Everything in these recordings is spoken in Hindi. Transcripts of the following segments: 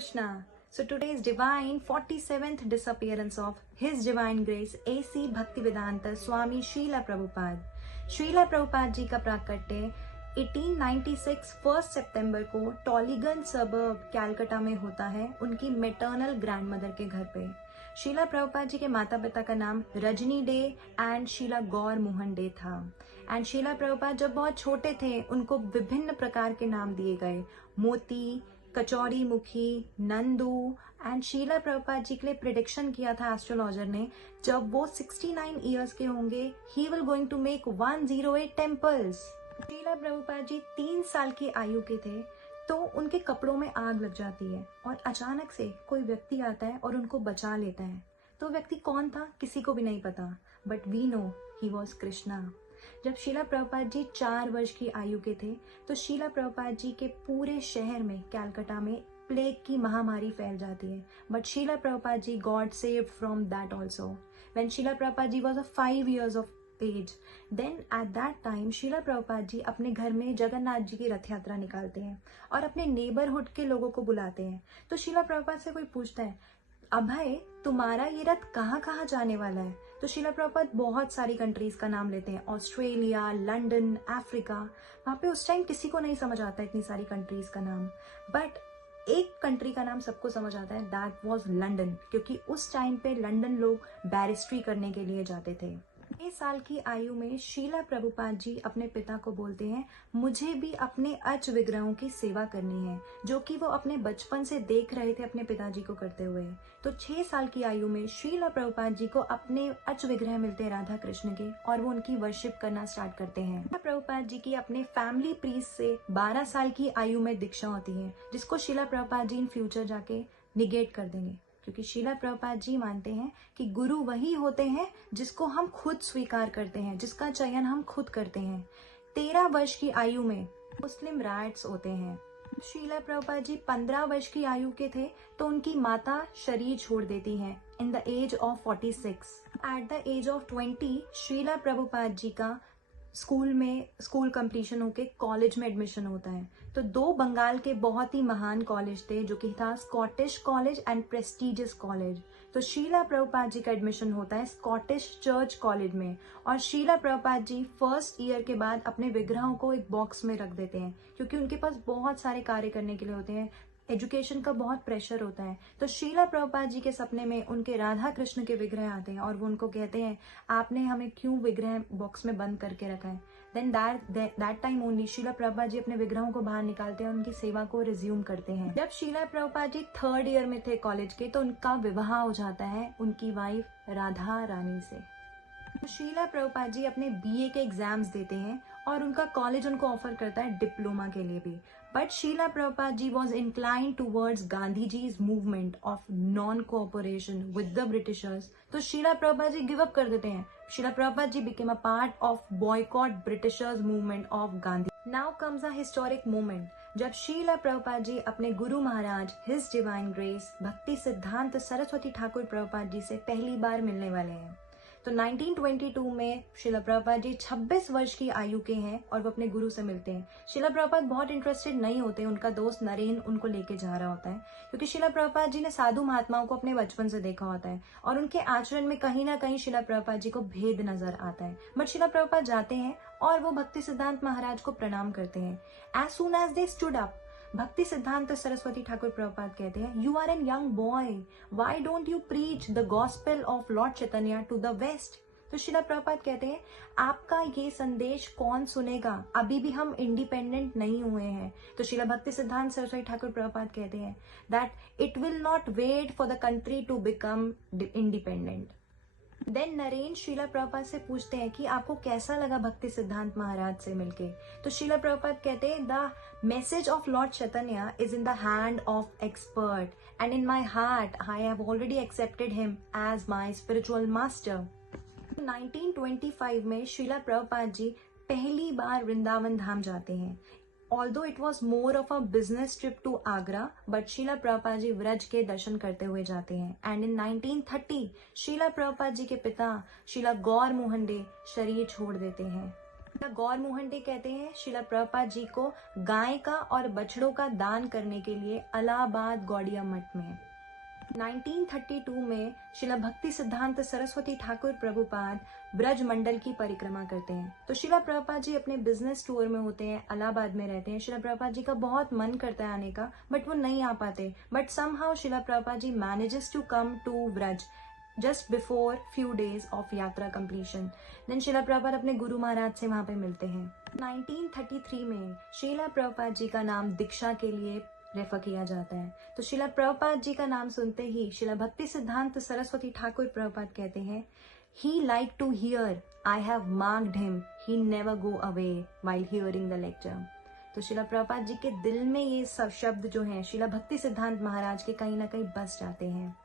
Krishna. So today's divine 47th disappearance of His Divine Grace A.C. Bhaktivedanta Swami Srila Prabhupada. Srila Prabhupada ji का प्राकट्य 1896 1 सितंबर को टॉलीगंज सबर्ब कैलकाटा में होता है, उनकी मेटर्नल ग्रैंडमदर के घर पे। शीला प्रभुपाद जी के माता पिता का नाम रजनी डे एंड शीला गौर मोहन डे था। एंड शीला प्रभुपाद जब बहुत छोटे थे उनको विभिन्न प्रकार के नाम दिए गए, मोती, कचौड़ी मुखी, नंदू। एंड शीला प्रभुपाद जी के लिए प्रिडिक्शन किया था एस्ट्रोलॉजर ने, जब वो 69 इयर्स के होंगे he will going to make 108 temples. Srila Prabhupada ji 3 साल की आयु के थे तो उनके कपड़ों में आग लग जाती है और अचानक से कोई व्यक्ति आता है और उनको बचा लेता है। तो व्यक्ति कौन था किसी को भी नहीं पता, but we know he was Krishna. जब शीला प्रभुपाद जी 4 वर्ष की आयु के थे तो शीला प्रभुपाद जी के पूरे शहर में कैलकाटा में प्लेग की महामारी फैल जाती है, but Srila Prabhupada ji God saved from that also. When Srila Prabhupada ji was 5 years of age, then at that time Srila Prabhupada ji अपने घर में जगन्नाथ जी की रथ यात्रा निकालते हैं और अपने नेबरहुड के लोगों को बुलाते हैं। तो शीला प्रभुपाद से कोई पूछता है, अभय तुम्हारा ये रथ कहाँ कहाँ जाने वाला है? तो शीला प्रभुपाद बहुत सारी कंट्रीज का नाम लेते हैं, ऑस्ट्रेलिया, लंदन, अफ्रीका। वहाँ पे उस टाइम किसी को नहीं समझ आता इतनी सारी कंट्रीज का नाम, बट एक कंट्री का नाम सबको समझ आता है, दैट वाज लंदन, क्योंकि उस टाइम पे लंदन लोग बैरिस्ट्री करने के लिए जाते थे। 6 साल की आयु में शीला प्रभुपाद जी अपने पिता को बोलते हैं, मुझे भी अपने अच विग्रहों की सेवा करनी है, जो कि वो अपने बचपन से देख रहे थे अपने पिताजी को करते हुए। तो 6 साल की आयु में शीला प्रभुपाद जी को अपने अच विग्रह मिलते हैं राधा कृष्ण के, और वो उनकी वर्शिप करना स्टार्ट करते हैं। प्रभुपाद जी की अपने फैमिली प्रीस्ट से 12 साल की आयु में दीक्षा होती है, जिसको शीला प्रभुपाद जी इन फ्यूचर जाके निगेट कर देंगे, क्योंकि शीला प्रभुपाद जी मानते हैं कि गुरु वही होते हैं जिसको हम खुद स्वीकार करते हैं, जिसका चयन हम खुद करते हैं। 13 वर्ष की आयु में मुस्लिम राइट्स होते हैं। शीला प्रभुपाद जी 15 वर्ष की आयु के थे तो उनकी माता शरीर छोड़ देती हैं in the age of 46। At the age of 20 Srila Prabhupada ji का स्कूल कंप्लीशन होके कॉलेज में एडमिशन होता है। तो 2 बंगाल के बहुत ही महान कॉलेज थे, जो कि था Scottish college and prestigious college. तो शीला प्रभुपाद जी का एडमिशन होता है स्कॉटिश चर्च कॉलेज में, और शीला प्रभुपाद जी फर्स्ट ईयर के बाद अपने विग्रहों को एक बॉक्स में रख देते हैं, क्योंकि उनके पास बहुत सारे कार्य करने के लिए होते हैं, एजुकेशन का बहुत प्रेशर होता है। तो शीला प्रभुपाद जी के सपने में उनके राधा कृष्ण के विग्रह आते हैं और वो उनको कहते हैं, आपने हमें क्यों विग्रह बॉक्स में बंद करके रखा है? Then that time only Srila Prabhupada ji अपने विग्रहों को बाहर निकालते हैं और उनकी सेवा को रिज्यूम करते हैं। जब शीला प्रभुपाद जी 3rd ईयर में थे कॉलेज के, तो उनका विवाह हो जाता है उनकी वाइफ राधा रानी से। शीला प्रभुपाद जी अपने बीए के एग्जाम्स देते हैं और उनका कॉलेज उनको ऑफर करता है डिप्लोमा के लिए भी, but Srila Prabhupada ji was inclined towards Gandhi ji's movement of non cooperation with the Britishers. तो शीला प्रभुपाद जी गिव अप कर देते हैं। Srila Prabhupada ji became a part of boycott Britishers movement of Gandhi. Now comes a historic moment, जब शीला प्रभुपाद जी अपने Guru Maharaj his divine grace भक्ति सिद्धांत सरस्वती ठाकुर प्रभुपाद जी से पहली बार मिलने वाले हैं। तो 1922 में शीला प्रभुपाद जी 26 वर्ष की आयु के हैं और वो अपने गुरु से मिलते हैं। शीला प्रभुपाद बहुत इंटरेस्टेड नहीं होते, उनका दोस्त नरेन उनको लेके जा रहा होता है, क्योंकि शीला प्रभुपाद जी ने साधु महात्माओं को अपने बचपन से देखा होता है और उनके आचरण में कहीं ना कहीं शीला प्रभुपाद जी को भेद नजर आता है। बट शीला प्रभुपाद जाते हैं और वो भक्ति सिद्धांत महाराज को प्रणाम करते हैं। As soon as they stood up, Bhakti Siddhanta Saraswati Thakur Prabhupada कहते हैं, you are an young boy, why don't you preach the gospel of Lord Chaitanya to the waste? तो शीला प्रभुपाद कहते हैं, आपका ये संदेश कौन सुनेगा, अभी भी हम इंडिपेंडेंट नहीं हुए हैं। तो शीला भक्ति सिद्धांत सरस्वती ठाकुर प्रभुपाद कहते हैं that it will not wait for the country to become independent. Then Naren Srila Prabhupada से पूछते हैं कि आपको कैसा लगा भक्ति सिद्धांत महाराज से मिलके? तो शीला प्रभुपाद कहते हैं, the message of Lord Chaitanya is in the hand of expert and in my heart I have already accepted him as my spiritual master. 1925 में शीला प्रभुपाद जी पहली बार वृंदावन धाम जाते हैं। Although it was more of a business trip to Agra, but Sheila Prabhupada जी व्रज के दर्शन करते हुए जाते हैं। एंड इन 1930 शीला प्रभुपाद जी के पिता शीला गौर मोहन डे शरीर छोड़ देते हैं। गौर मोहन डे कहते हैं शिला प्रभुपाद जी को गाय का और बछड़ों का दान करने के लिए इलाहाबाद गौड़िया मठ में। 1932 में शिला भक्ति सिद्धांत सरस्वती ठाकुर प्रभुपाद ब्रज मंडल की परिक्रमा करते हैं। तो शिला प्रभुपाद जी अपने बिजनेस टूर में होते हैं, इलाहाबाद में रहते हैं। शिला प्रभुपाद जी का बहुत मन करता है आने का, बट वो नहीं आ पाते। But somehow Srila Prabhupada ji manages to come to Braj just before few days of यात्रा completion. Then शिला प्रभुपाद अपने गुरु महाराज से वहां पे मिलते हैं। 1933 में शिला प्रभुपाद जी का नाम दीक्षा के लिए रेफर किया जाता है। तो शिला प्रभुपाद जी का नाम सुनते ही शिला भक्ति सिद्धांत सरस्वती ठाकुर प्रभुपाद कहते हैं, he like to hear, I have marked him, he never go away while hearing the lecture. तो शिला प्रभुपाद जी के दिल में ये सब शब्द जो हैं शिला भक्ति सिद्धांत महाराज के कहीं ना कहीं बस जाते हैं।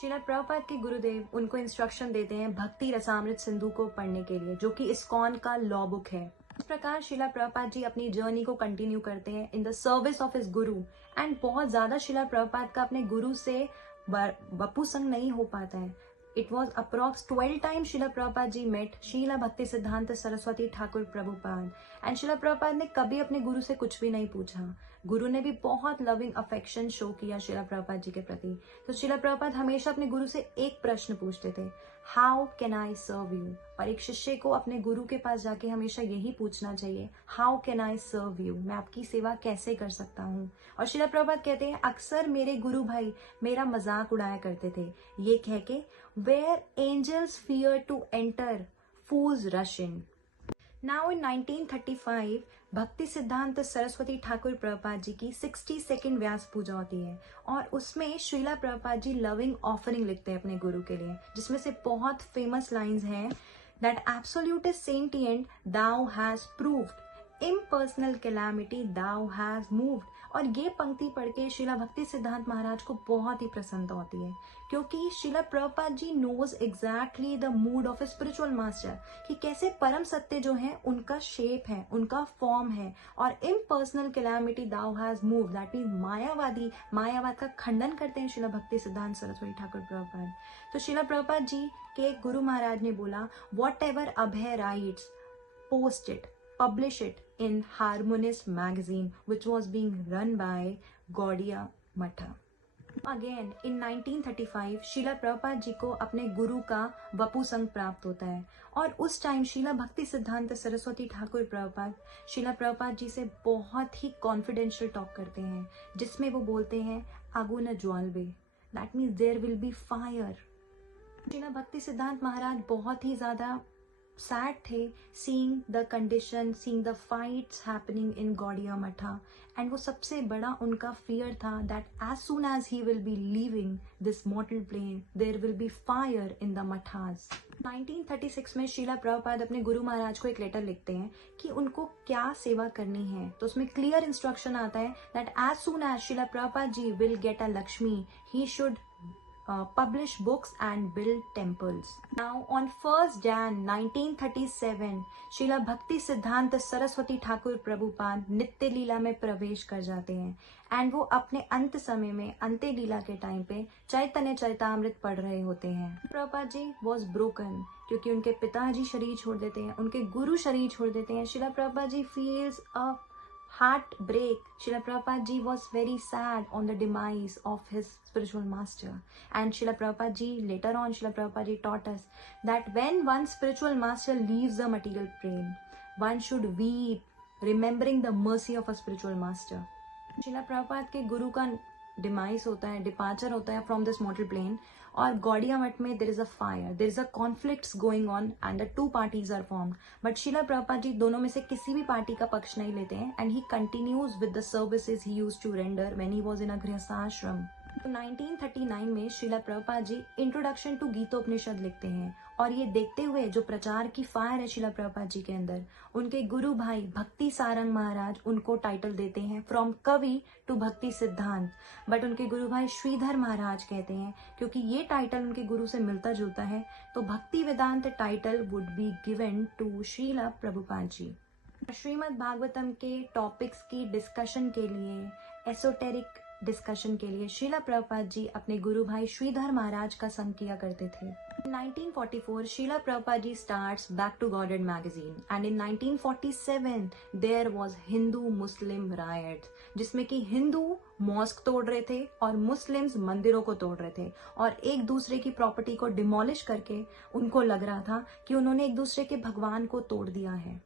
शिला प्रभुपाद के गुरुदेव उनको इंस्ट्रक्शन देते हैं भक्ति रसामृत सिंधु को पढ़ने के लिए, जो कि इस्कॉन का लॉ बुक है। इस प्रकार शिला प्रभुपाद जी अपनी जर्नी को कंटिन्यू करते हैं in the service of his Guru. And बहुत ज्यादा शिला प्रभुपाद का अपने गुरु से वपू संग नहीं हो पाता है। It was approx 12 times Shila Prabhupada ji met Sheila Bhakti Siddhanta Saraswati Thakur Prabhupada. And शिला प्रभुपाद ने कभी अपने गुरु से कुछ भी नहीं पूछा। गुरु ने भी बहुत लविंग अफेक्शन शो किया शिला प्रभुपाद जी के प्रति। तो शिला प्रभुपाद हमेशा अपने गुरु से एक प्रश्न पूछते थे, how can I serve you. और एक शिष्य को अपने गुरु के पास जाके हमेशा यही पूछना चाहिए, how can I serve you, मैं आपकी सेवा कैसे कर सकता हूँ। और शिला प्रभुपाद कहते हैं अक्सर मेरे गुरु भाई मेरा मजाक उड़ाया करते थे, ये कह के, where angels fear to enter fools rush in. Now in 1935 Bhakti Siddhanta Saraswati Thakur Prabhupada ji की 62nd व्यास पूजा होती है और उसमें श्रीला प्रभुपाद जी लविंग ऑफरिंग लिखते हैं अपने गुरु के लिए, जिसमें से बहुत फेमस लाइंस हैं, that absolute is sentient though has proved, impersonal calamity thou has moved. और ये पंक्ति पढ़ के शिला भक्ति सिद्धांत महाराज को बहुत ही प्रसन्नता होती है, क्योंकि Srila Prabhupada ji knows exactly the mood of a spiritual master, कि कैसे परम सत्य जो है उनका शेप है, उनका फॉर्म है। और impersonal calamity thou has move, that mean मायावाद का खंडन करते हैं शिला भक्ति सिद्धांत सरस्वती ठाकुर प्रभुपाद। तो शिला प्रभुपाद जी के गुरु महाराज ने बोला, what ever Abhay rights post it, publish it in Harmonist magazine, which was being run by Gaudiya Matha. Again, in 1935, Srila Prabhupada ji को अपने गुरु का वपू संग प्राप्त होता है और उस टाइम शीला भक्ति सिद्धांत सरस्वती ठाकुर प्रभुपाद शीला प्रभुपाद जी से बहुत ही कॉन्फिडेंशियल टॉक करते हैं, जिसमें वो बोलते हैं आगू न ज्वालबे, that means there will be fire. Srila Bhakti Siddhanta Maharaj बहुत ही ज्यादा सैड थे seeing the condition, seeing the fights happening in Gaudiya Matha. And वो सबसे बड़ा उनका फियर था that as soon as he will be leaving this mortal plane there will be fire in the Mathas. 1936 में शीला प्रभुपाद अपने गुरु महाराज को एक लेटर लिखते हैं कि उनको क्या सेवा करनी है। तो उसमें क्लियर इंस्ट्रक्शन आता है that as soon as Srila Prabhupada ji will get a Lakshmi, he should publish books and build temples. Now on 1st Jan 1937 Sheila Bhakti Siddhanta Saraswati Thakur Prabhupada नित्य लीला में प्रवेश कर जाते हैं एंड वो अपने अंत समय में अंत्य लीला के टाइम पे चैतन्य चरितामृत पढ़ रहे होते हैं। प्रभुपाद जी वॉज ब्रोकन क्योंकि उनके पिताजी शरीर छोड़ देते हैं, उनके गुरु शरीर छोड़ देते हैं। Srila Prabhupada ji feels a heartbreak. Srila Prabhupada ji was very sad on the demise of his spiritual master. And Srila Prabhupada ji, later on Srila Prabhupada ji taught us that when one spiritual master leaves the material plane, one should weep, remembering the mercy of a spiritual master. Srila Prabhupada के गुरु का डिमाइस होता है, डिपार्चर होता है फ्रॉम दिस मॉर्टल प्लेन, और गौड़िया मठ में there is a fire, there is a conflicts going on and the two parties are formed. But Srila Prabhupada ji दोनों में से किसी भी पार्टी का पक्ष नहीं लेते हैं and he continues with the services he used to render when he was in a गृहस्थाश्रम। तो 1939 में शीला प्रभुपाद जी इंट्रोडक्शन टू गीतोपनिषद लिखते हैं और ये देखते हुए जो प्रचार की फायर है शीला प्रभुपाद जी के अंदर, उनके गुरु भाई भक्ति सारंग महाराज उनको टाइटल देते हैं फ्रॉम कवि टू भक्ति सिद्धांत। बट उनके गुरु भाई श्रीधर महाराज कहते हैं क्योंकि ये टाइटल उनके गुरु से मिलता जुलता है तो Bhakti Vedanta title would be given to Srila Prabhupada ji. Srimad Bhagavatam के टॉपिक्स की डिस्कशन के लिए, एसोटेरिक डिस्कशन के लिए श्रीला प्रभुपाद जी अपने गुरु भाई श्रीधर महाराज का संग किया करते थे। 1944 Srila Prabhupada ji starts Back to Godhead magazine and in 1947 there was Hindu Muslim riots जिसमें कि हिंदू मॉस्क तोड़ रहे थे और मुस्लिम्स मंदिरों को तोड़ रहे थे और एक दूसरे की प्रॉपर्टी को डिमोलिश करके उनको लग रहा था कि उन्होंने एक दूसरे के भगवान को तोड़ दिया है।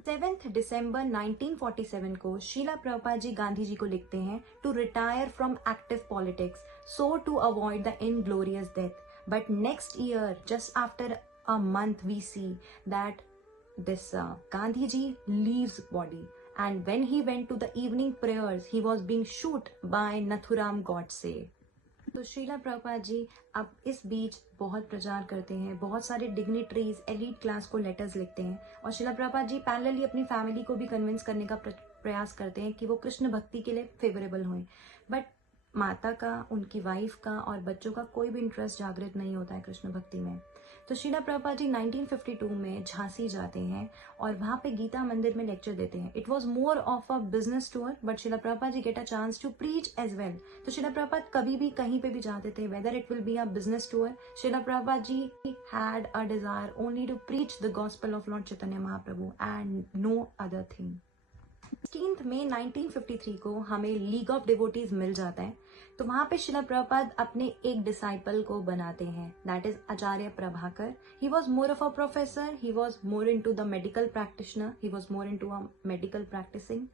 7 दिसंबर 1947 को शीला प्रभुपाद जी गांधी जी को लिखते हैं to retire from active politics so to avoid the inglorious death. But next year, just after a month, we see that this Gandhi ji leaves body. And when he went to the evening prayers, he was being shot by Nathuram Godse. तो श्रीला प्रभुपाद जी अब इस बीच बहुत प्रचार करते हैं, बहुत सारे डिग्निटरीज एलीट क्लास को लेटर्स लिखते हैं और श्रीला प्रभुपाद जी पैरेलली अपनी फैमिली को भी कन्विंस करने का प्रयास करते हैं कि वो कृष्ण भक्ति के लिए फेवरेबल हों। बट माता का, उनकी वाइफ का और बच्चों का कोई भी इंटरेस्ट जागृत नहीं होता है कृष्ण भक्ति में। तो श्रीला प्रभुपाद जी 1952 में झांसी जाते हैं और वहाँ पे गीता मंदिर में लेक्चर देते हैं। It was more of a business tour but Srila Prabhupada ji get a chance to preach as well. तो श्रीला प्रभुपाद कभी भी कहीं पे भी जाते थे, whether it will be a business tour, Srila Prabhupada ji had a desire only to preach the gospel of Lord Chaitanya Mahaprabhu and no other thing. 16 मई 1953 को हमें लीग ऑफ डिवोटीज मिल जाता है। तो वहां पे श्रीला प्रभुपाद अपने एक डिसाइपल को बनाते हैं, that is Acharya Prabhakar. He was more of a professor, he was more into the medical practitioner, he was more into a medical practicing.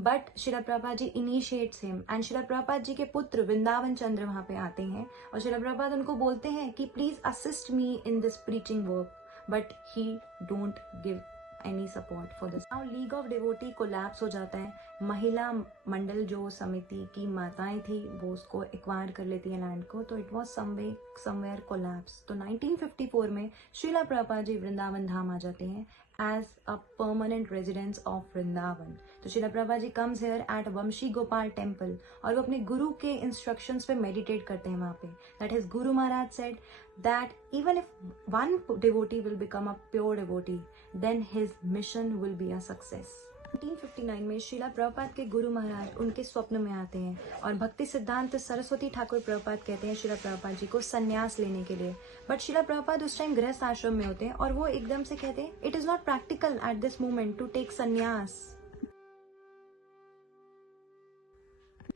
But Srila Prabhupada ji initiates him and Srila Prabhupada ji के पुत्र वृंदावन चंद्र वहां पे आते हैं और श्रीला प्रभुपाद उनको बोलते हैं कि please assist me in this preaching work, but he don't give any support for this. Now league of devotee collapse हो जाता है। महिला मंडल जो समिति की माताएं थी वो उसको एक्वायर कर लेती है लैंड को, तो इट वॉज समवेयर कोलैप्स। तो 1954 में श्रीला प्रभुपाद जी वृंदावन धाम आ जाते हैं as a permanent residence of Vrindavan. तो Srila Prabhupada ji comes here at Vanshi Gopal temple और वो अपने गुरु के इंस्ट्रक्शंस पे मेडिटेट करते हैं वहाँ पे। That his Guru Maharaj said that even if one devotee will become a pure devotee, then his mission will be a success. 1959 में श्रीला प्रभुपाद के गुरु महाराज उनके स्वप्न में आते हैं और भक्ति सिद्धांत सरस्वती ठाकुर प्रभुपाद कहते हैं श्रीला प्रभुपाद जी को संन्यास लेने के लिए। बट श्रीला प्रभुपाद उस टाइम गृहस्थ आश्रम में होते हैं और वो एकदम से कहते हैं it is not practical at this moment to take sannyas.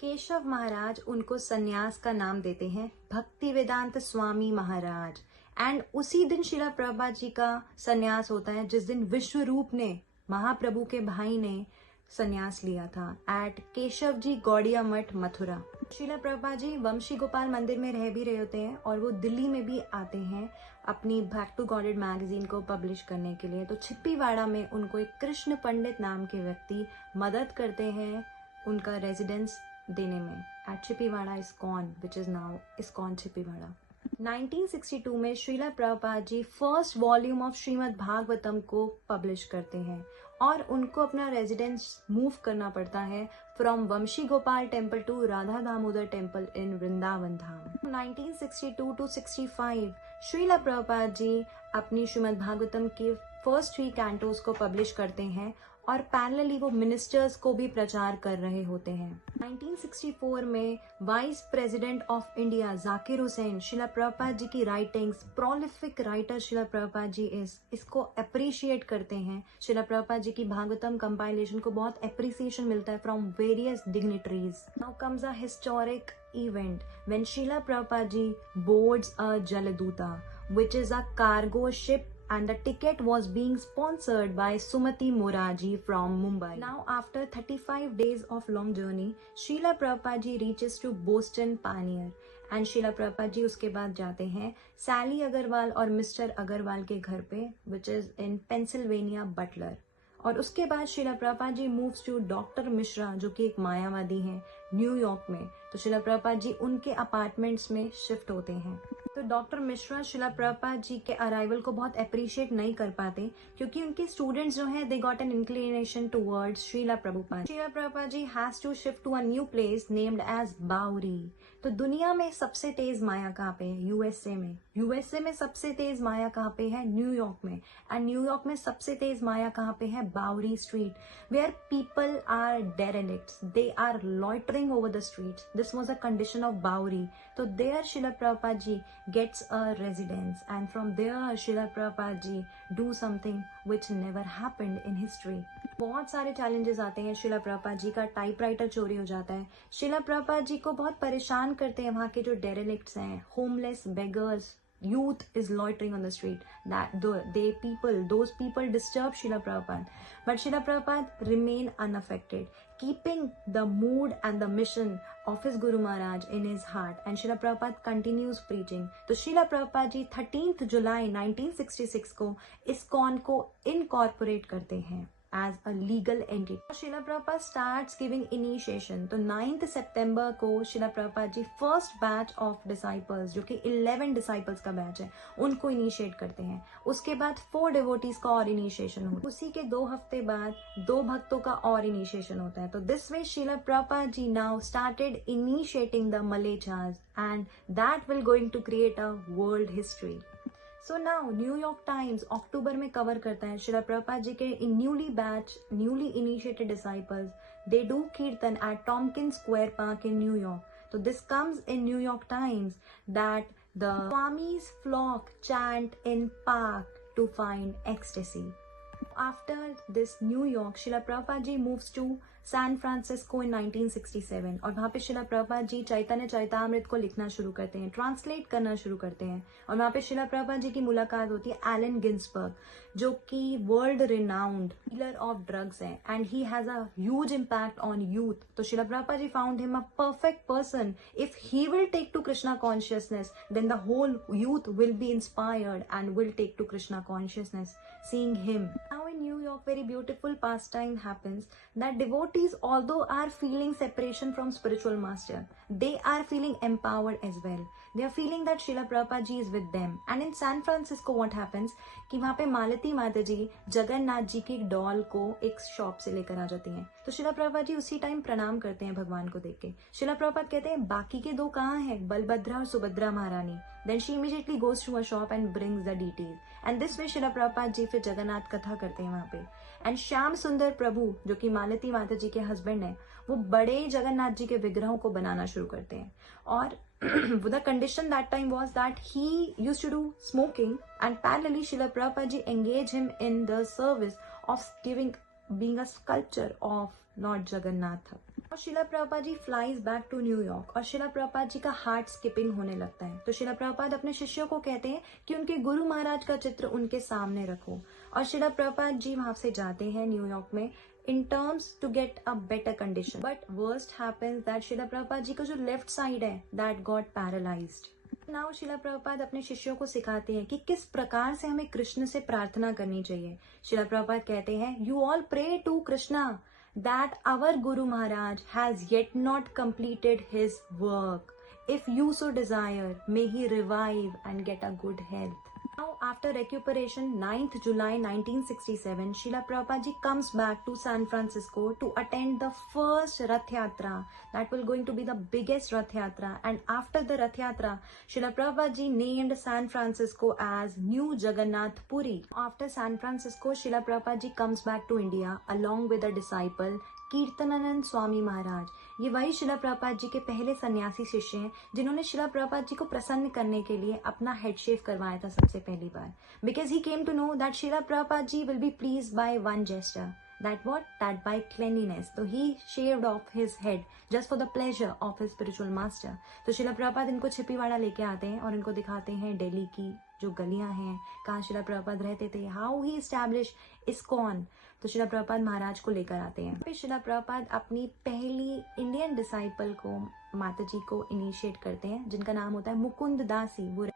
Keshav महाराज उनको संन्यास का नाम देते हैं भक्ति वेदांत स्वामी महाराज एंड उसी दिन श्रीला प्रभुपाद जी का संन्यास होता है जिस दिन विश्वरूप ने, महाप्रभु के भाई ने संन्यास लिया था एट केशव जी गौड़िया मठ मथुरा। श्रीला प्रभुपाद जी वंशी गोपाल मंदिर में रह भी रहे होते हैं और वो दिल्ली में भी आते हैं अपनी बैक टू गॉडेड मैगजीन को पब्लिश करने के लिए। तो छिप्पीवाड़ा में उनको एक कृष्ण पंडित नाम के व्यक्ति मदद करते हैं उनका रेजिडेंस देने में at Chhippiwada ISKCON which is now ISKCON Chhippiwada. 1962 में Srila Prabhupada ji first volume of Srimad Bhagavatam को पब्लिश करते हैं और उनको अपना रेजिडेंस मूव करना पड़ता है from Vanshi Gopal temple to Radha Damodar temple in Vrindavan Dham. 1962 to 65 Srila Prabhupada ji अपनी श्रीमद् भागवतम के फर्स्ट 3 कैंटोस को पब्लिश करते हैं और पैरेलली वो मिनिस्टर्स को भी प्रचार कर रहे होते हैं। 1964 में vice president of India Zakir Hussain Srila Prabhupada ji की writings, prolific writer Srila Prabhupada ji इसको अप्रिशिएट करते हैं। श्रीला प्रभुपाद जी की भागवतम कंपाइलेशन को बहुत अप्रिसिएशन मिलता है from various dignitaries. Now comes a historic event when Srila Prabhupada ji boards a Jaladuta, which is a cargo ship, and the ticket was being sponsored by Sumati Moraji from Mumbai. Now, after 35 days of long journey, Srila Prabhupada ji reaches to Boston Pioneer, and Srila Prabhupada ji उसके बाद जाते हैं सैली अग्रवाल और मिस्टर अग्रवाल के घर पे, which is in Pennsylvania, Butler. और उसके बाद श्रीला प्रभुपाद जी मूव्स टू डॉक्टर मिश्रा जो कि एक मायावादी हैं न्यूयॉर्क में। तो श्रीला प्रभुपाद जी उनके अपार्टमेंट्स में शिफ्ट होते हैं। तो डॉक्टर मिश्रा श्रीला प्रभुपाद जी के अराइवल को बहुत अप्रिशिएट नहीं कर पाते क्योंकि उनके स्टूडेंट्स जो हैं they got an inclination towards Srila Prabhupada. Srila Prabhupada ji has to shift to a new place named as Bauri. तो दुनिया में सबसे तेज माया कहाँ पे है? यूएसए में। यूएसए में सबसे तेज माया कहाँ पे है? न्यूयॉर्क में. एंड न्यूयॉर्क में सबसे तेज माया कहाँ पे है? Bowery street, where people are derelicts, they are loitering over the streets. This was a condition of Bowery. तो there Srila Prabhupada ji gets a residence, and from there Srila Prabhupada ji do something which never happened in history. बहुत सारे चैलेंजेस आते हैं. शिला प्रभुपाद जी का टाइपराइटर चोरी हो जाता है. शिला प्रभुपाद जी को बहुत परेशान करते हैं वहाँ के जो डेरेलिक्ट्स हैं, homeless, beggars. Youth is loitering on the street. Those people disturb Srila Prabhupada. But Srila Prabhupada remain unaffected, keeping the mood and the mission of his Guru Maharaj in his heart. And Srila Prabhupada continues preaching. तो Srila Prabhupada जी 13th जुलाई 1966 को ISKCON को incorporate करते हैं as a legal entity. Srila Prabhupada starts giving initiation. तो 9th September को Srila Prabhupada ji first batch of disciples, जो कि 11 disciples का बैच है, उनको initiate करते हैं. उसके बाद 4 devotees का और initiation होता है. उसी के 2 हफ्ते बाद 2 भक्तों का और initiation होता है. तो this way Srila Prabhupada ji now started initiating the Malechas, and that will going to create a world history. So now New York Times October में कवर करता है श्रीला प्रभुपाद जी के newly initiated disciples, they do kirtan at Tompkins Square Park in New York. तो this comes in New York Times that the Swami's flock chant in park to find ecstasy. After this New York, Srila Prabhupada ji moves to San Francisco in 1967 और वहाँ पे श्रीला प्रभुपाद जी चैतन्य चरितामृत को लिखना शुरू करते हैं, ट्रांसलेट करना शुरू करते हैं. और वहाँ पे श्रीला प्रभुपाद जी की मुलाकात होती है एलन गिन्सबर्ग, जो कि world renowned dealer of drugs है, and he has a huge impact on youth. तो Srila Prabhupada ji found him a perfect person. If he will take to Krishna consciousness, then the whole youth will be inspired and will take to Krishna consciousness, seeing him. Now in New York, very beautiful pastime happens that devotees, although are feeling separation from spiritual master, they are feeling empowered as well. They are feeling that Srila Prabhupada ji is with them. And in San Francisco, what happens कि वहाँ पे मालती माता जी जगन्नाथ जी की डॉल को एक शॉप से लेकर आ जाती हैं. तो श्रीला प्रभुपाद जी उसी टाइम प्रणाम करते हैं भगवान को देख के. श्रीला प्रभुपाद कहते हैं बाकी के 2 कहाँ हैं, बलभद्रा और सुभद्रा महारानी. Then she immediately goes to a shop and brings the deities. And this way Srila Prabhupada जी फिर जगन्नाथ कथा करते हैं वहाँ पे. एंड श्याम सुंदर प्रभु, जो कि मालती माता जी के हस्बैंड है, वो बड़े जगन्नाथ जी के विग्रहों को बनाना शुरू करते हैं. और the condition that time was that he used to do smoking, and parallelly Srila Prabhupada ji engaged him in the service of being a sculpture of Lord Jagannath. और श्रीला प्रभुपाद जी फ्लाइज बैक टू न्यूयॉर्क और श्रीला प्रभुपाद जी का हार्ट स्किपिंग होने लगता है. तो श्रीला प्रभुपाद अपने शिष्यों को कहते हैं कि उनके गुरु महाराज का चित्र उनके सामने रखो. और श्रीला प्रभुपाद जी वहां से जाते हैं न्यूयॉर्क में in terms to get a better condition. But worst happens that Srila Prabhupada ji का जो लेफ्ट साइड है that got paralyzed. Now Srila Prabhupada अपने शिष्यों को सिखाते हैं कि किस प्रकार से हमें कृष्ण से प्रार्थना करनी चाहिए. श्रीला प्रभुपाद कहते हैं you all pray to Krishna that our Guru Maharaj has yet not completed his work. If you so desire, may he revive and get a good health. Now, after recuperation, 9th July 1967, Srila Prabhupada ji comes back to San Francisco to attend the first Rath Yatra. That will going to be the biggest Rath Yatra. And after the Rath Yatra, Srila Prabhupada ji named San Francisco as New Jagannath Puri. After San Francisco, Srila Prabhupada ji comes back to India along with a disciple, Kirtanananda Swami Maharaj. ये वही श्रीला प्रभुपाद जी के पहले सन्यासी शिष्य हैं जिन्होंने श्रीला प्रभुपाद जी को प्रसन्न करने के लिए अपना हेड शेव करवाया था सबसे पहली बार. Because he came to know that Srila Prabhupada ji will be please by one gesture. That by cleanliness. So he shaved off his head just for the pleasure of his spiritual master. तो श्रीला प्रभुपाद इनको छिपीवाड़ा लेके आते हैं और इनको दिखाते हैं दिल्ली की जो गलियां हैं, कहाँ श्रीला प्रभुपाद रहते थे, हाउ ही एस्टैब्लिश ISKCON. तो श्रीला प्रभुपाद महाराज को लेकर आते हैं. फिर श्रीला प्रभुपाद अपनी पहली इंडियन डिसाइपल को माता जी को इनिशिएट करते हैं जिनका नाम होता है मुकुंद दासी. वो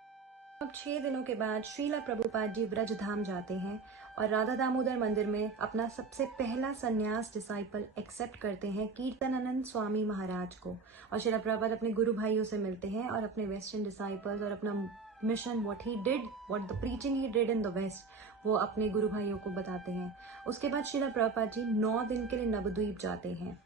अब 6 दिनों के बाद श्रीला प्रभुपाद जी ब्रज धाम जाते हैं और राधा दामोदर मंदिर में अपना सबसे पहला संन्यास डिसाइपल एक्सेप्ट करते हैं कीर्तनानंद स्वामी महाराज को. और श्रीला प्रभुपाद अपने गुरु भाइयों से मिलते हैं और अपने वेस्टर्न डिसाइपल्स और अपना mission what the preaching he did in the West वो अपने गुरु भाइयों को बताते हैं. उसके बाद श्रीला प्रभुपाद जी 9 दिन के लिए नवद्वीप जाते हैं.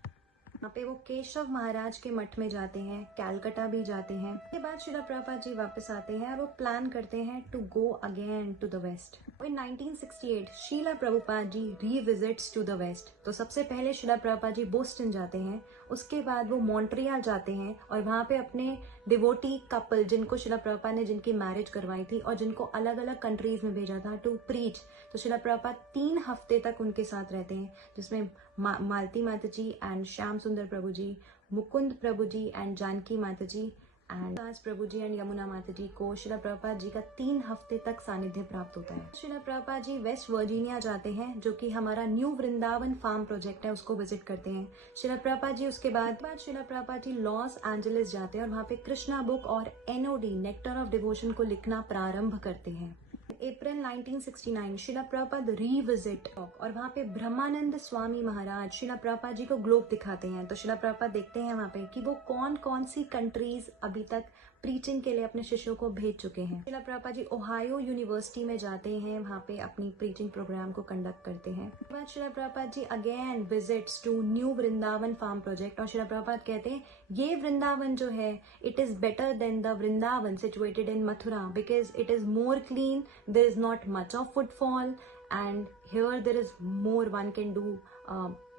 वहाँ पे वो केशव महाराज के मठ में जाते हैं, कैलकाटा भी जाते हैं। उसके बाद श्रीला प्रभुपाद जी वापस आते हैं और वो प्लान करते हैं to go again to the west. In 1968 Srila Prabhupada ji revisits to the waste. तो सबसे पहले श्रीला प्रभुपाद जी बोस्टन जाते हैं, उसके बाद वो मॉन्ट्रियल जाते हैं और वहाँ पे अपने डिवोटी कपल जिनको श्रीला प्रभुपाद ने जिनकी मैरिज करवाई थी और जिनको अलग अलग कंट्रीज में भेजा था टू प्रीच, तो श्रीला प्रभुपाद 3 हफ्ते तक उनके साथ रहते हैं, जिसमें मालती माता ji and Shyam Sundar Prabhu ji, Mukund Prabhu ji and Janaki Mata ji and Das Prabhu ji and Yamuna Mata ji को श्रीला प्रभुपाद जी का 3 हफ्ते तक सानिध्य प्राप्त होता है। श्रीला प्रभुपाद जी वेस्ट वर्जीनिया जाते हैं, जो कि हमारा न्यू वृंदावन फार्म प्रोजेक्ट है, उसको विजिट करते हैं। श्रीला प्रभुपाद जी उसके बाद श्रीला प्रभुपाद जी लॉस एंजलिस जाते हैं और वहाँ पे कृष्णा बुक और NOD नेक्टर ऑफ डिवोशन को लिखना प्रारंभ करते हैं। अप्रैल 1969 श्रीला प्रभुपाद रीविजिट और वहाँ पे ब्रह्मानंद स्वामी महाराज श्रीला प्रभुपाद जी को ग्लोब दिखाते हैं। तो श्रीला प्रभुपाद देखते हैं वहाँ पे कि वो कौन कौन सी कंट्रीज अभी तक प्रीचिंग के लिए अपने शिष्यों को भेज चुके हैं। श्रीला प्रभुपाद जी ओहायो यूनिवर्सिटी में जाते हैं, वहाँ पे अपनी प्रीचिंग प्रोग्राम को कंडक्ट करते हैं। उसके बाद Srila Prabhupada ji again visits to New Vrindavan farm project और श्रीला प्रभुपाद कहते हैं ये वृंदावन जो है it is better than the Vrindavan situated in Mathura because it is more clean, there is not much of footfall and here there is more one can do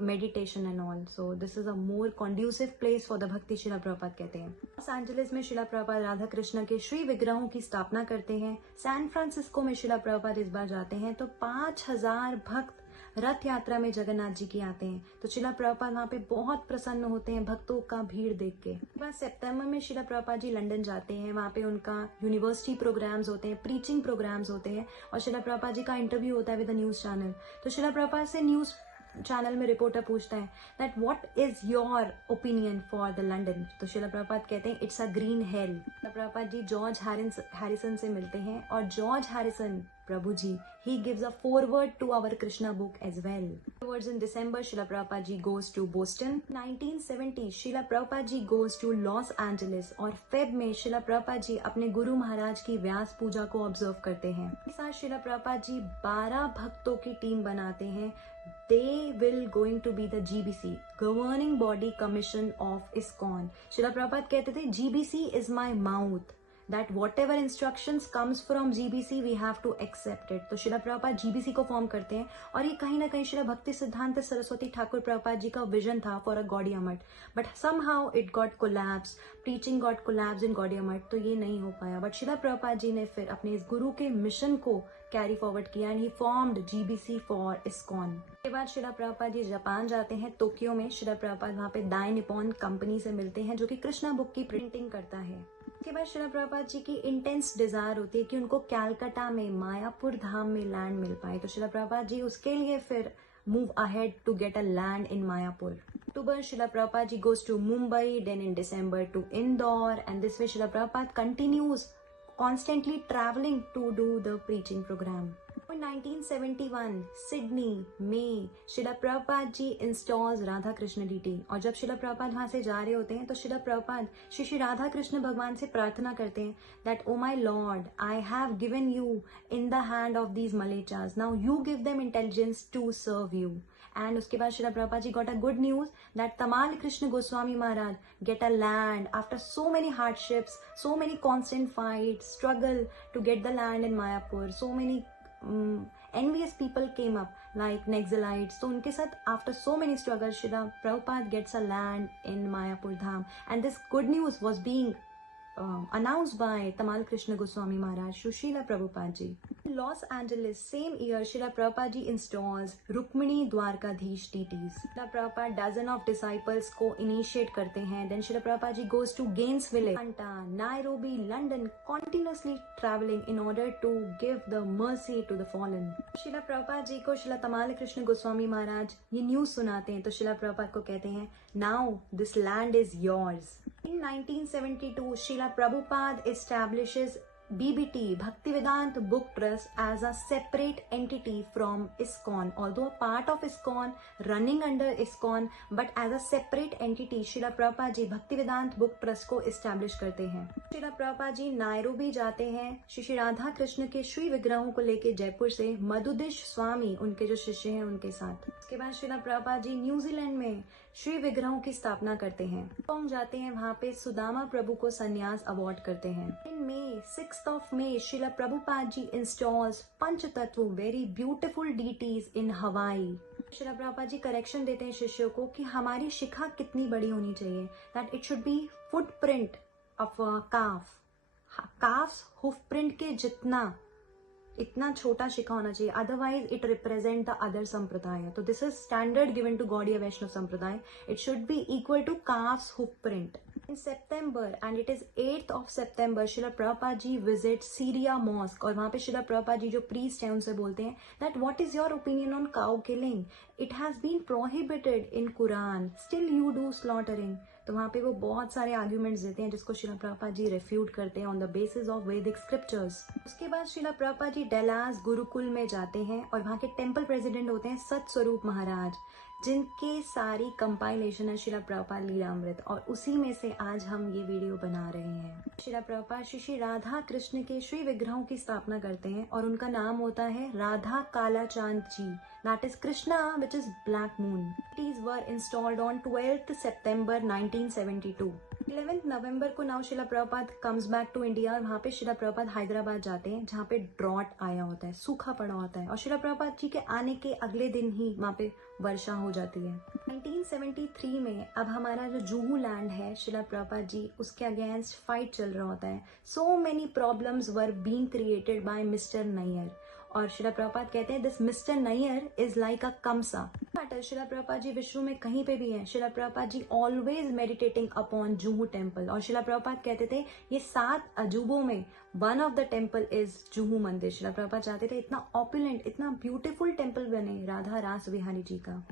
meditation and all, so this is a more conducive place for the bhakti। Srila Prabhupada कहते हैं लॉस एंजलिस में श्रीला प्रभुपाद राधा कृष्ण के श्री विग्रहों की स्थापना करते हैं। सैन फ्रांसिस्को में श्रीला प्रभुपाद इस बार जाते हैं तो 5000 भक्त रथ यात्रा में जगन्नाथ जी की आते हैं। तो श्रीला प्रभुपाद वहाँ पे बहुत प्रसन्न होते हैं भक्तों का भीड़ देख के। बस सितंबर में श्रीला प्रभुपाद जी लंदन जाते हैं, वहाँ पे उनका यूनिवर्सिटी प्रोग्राम्स होते हैं, प्रीचिंग प्रोग्राम्स होते हैं और श्रीला प्रभुपाद जी का इंटरव्यू होता है विद द न्यूज चैनल। तो श्रीला प्रभुपाद से न्यूज चैनल में रिपोर्टर पूछता है that what is your opinion for the London. तो श्रीला प्रभुपाद कहते हैं it's a green hell. Srila Prabhupada ji George Harrison से मिलते हैं और George Harrison Prabhu ji he gives a foreword to our Krishna book as well. Afterwards in December Srila Prabhupada ji goes to Boston। 1970 Srila Prabhupada ji goes to Los Angeles और फेब में श्रीला प्रभुपाद जी अपने गुरु महाराज की व्यास पूजा को ऑब्जर्व करते हैं। इस साथ श्रीला प्रभुपाद जी 12 भक्तों की टीम बनाते हैं। They will going to be the GBC Governing Body Commission of ISKCON। Srila Prabhupada कहते थे GBC is my mouth, that whatever instructions comes from GBC we have to accept it। तो श्रीला प्रभुपाद GBC को फॉर्म करते हैं और ये कहीं ना कहीं श्रीला भक्ति सिद्धांत सरस्वती ठाकुर प्रभुपाद जी का विजन था फॉर अ गौड़िया मठ, but somehow it got collapsed, preaching got collapsed in Gaudiya मठ, तो ये नहीं हो पाया। बट श्रीला प्रभुपाद जी ने फिर अपने इस गुरु के मिशन को कैरी फॉरवर्ड किया and he formed GBC for ISKCON। के बाद श्रीला प्रभुपाद जी जापान जाते हैं, टोक्यो में। श्रीला प्रभुपाद वहाँ पे दाई निप्पॉन कंपनी से मिलते हैं जो कि कृष्णा बुक की प्रिंटिंग करता है। उसके बाद श्रीला प्रभुपाद जी की इंटेंस डिजायर होती है कि उनको कैलकाटा में मायापुर धाम में लैंड मिल पाए। तो श्रीला प्रभुपाद जी उसके लिए फिर move ahead to get a land in Mayapur. October Srila Prabhupada ji goes to Mumbai, then in December to Indore, and this way Srila Prabhupada continues constantly traveling to do the preaching program। In 1971 Sydney में श्रीला प्रभुपाद जी इंस्टॉल्स राधा कृष्ण डीटी और जब श्रीला प्रभुपाद वहां से जा रहे होते हैं तो श्रीला प्रभुपाद श्री राधा कृष्ण भगवान से प्रार्थना करते हैं that oh my lord I have given you in the hand of these mlecchas, now you give them intelligence to serve you. And उसके बाद Srila Prabhupada ji got a good news that Tamal Krishna Goswami Maharaj get a land after so many hardships, so many constant fight, struggle to get the land in Mayapur, so many envious people came up like Naxalites। तो उनके साथ after so many struggles Srila Prabhupada gets a land in Mayapur Dham and this good news was being announced by Tamal Krishna Goswami Maharaj to Srila Prabhupada ji। In Los Angeles same year Srila Prabhupada ji installs Rukmini Dwarkadhish TTs। Srila Prabhupada dozen of disciples को initiate करते हैं। Then Srila Prabhupada ji goes to Gainesville, Atlanta, Nairobi, London, continuously traveling in order to give the mercy to the fallen। Srila Prabhupada जी को Srila Tamal Krishna Goswami Maharaj ये न्यूज सुनाते हैं तो Srila Prabhupada को कहते हैं now this land is yours। In 1972 Srila Prabhupada establishes BBT Bhaktivedanta Book Trust as a separate entity from ISKCON, although a part of ISKCON, running under ISKCON, but as a separate entity Srila Prabhupada ji Bhaktivedanta Book Trust को establish करते हैं। Srila Prabhupada जी नायरोबी जाते हैं श्री राधा कृष्ण के श्री विग्रहों को लेके जयपुर से मधुदिश स्वामी उनके जो शिष्य हैं उनके साथ। उसके बाद Srila Prabhupada जी न्यूजीलैंड में श्री विग्रहों की स्थापना करते हैं। हम जाते हैं वहाँ पे सुदामा प्रभु को संन्यास अवार्ड करते हैं। In May 6th of May Srila Prabhupada ji installs Panchatattva very beautiful deities in Hawaii. Srila Prabhupada ji correction देते हैं शिष्यों को कि हमारी शिखा कितनी बड़ी होनी चाहिए, that it should be footprint of calf, calf's hoof print के जितना इतना छोटा शिखा होना चाहिए, otherwise it represent the other sampradaya. तो this is standard given to Gaudiya Vaishnava sampradaya, it should be equal to calf's hoof print. In September and it is 8th of September Srila Prabhupada ji visit Syria mosque और वहाँ पे श्रीला प्रभुपाद जी जो प्रीस्ट हैं उनसे बोलते हैं that what is your opinion on cow killing? It has been prohibited in Quran, still you do slaughtering। तो वहाँ पे वो बहुत सारे आर्ग्यूमेंट्स देते हैं जिसको श्रीला प्रभुपाद जी रेफ्यूट करते हैं ऑन द बेसिस ऑफ वैदिक स्क्रिप्चर्स। उसके बाद श्रीला प्रभुपाद जी डेलास गुरुकुल में जाते हैं और वहाँ के टेम्पल प्रेसिडेंट होते हैं सत स्वरूप महाराज, जिनके सारी कंपाइलेशन है श्रीला प्रभुपाद लीलामृत, और उसी में से आज हम ये वीडियो बना रहे हैं। श्रीला प्रभुपाद श्री राधा कृष्ण के श्री विग्रहों की स्थापना करते हैं और उनका नाम होता है Radha Kala Chand ji, that is Krishna which is black moon. These were installed on 12th September 1972। 11th नवंबर को now Srila Prabhupada comes back to India और वहाँ पे श्रीला प्रभुपाद हैदराबाद जाते हैं जहाँ पे ड्रॉट आया होता है, सूखा पड़ा होता है, और श्रीला प्रभुपाद जी के आने के अगले दिन ही वहाँ पे वर्षा हो जाती है। 1973 में अब हमारा जो जुहू लैंड है, श्रीला प्रभुपाद जी उसके अगेंस्ट फाइट चल रहा होता है। So many problems were being created by mister Nair, और श्रीला प्रभुपाद कहते हैं this mister Nair is like a Kamsa. Srila Prabhupada ji विश्व में कहीं पे भी हैं, Srila Prabhupada ji always meditating upon Juhu temple, और श्रीला प्रभुपाद कहते थे ये 7 अजूबों में one of the temple is Juhu मंदिर। श्रीला प्रभुपाद चाहते थे इतना ऑपुलेंट, इतना ब्यूटीफुल टेम्पल बने राधा रास बिहारी जी का।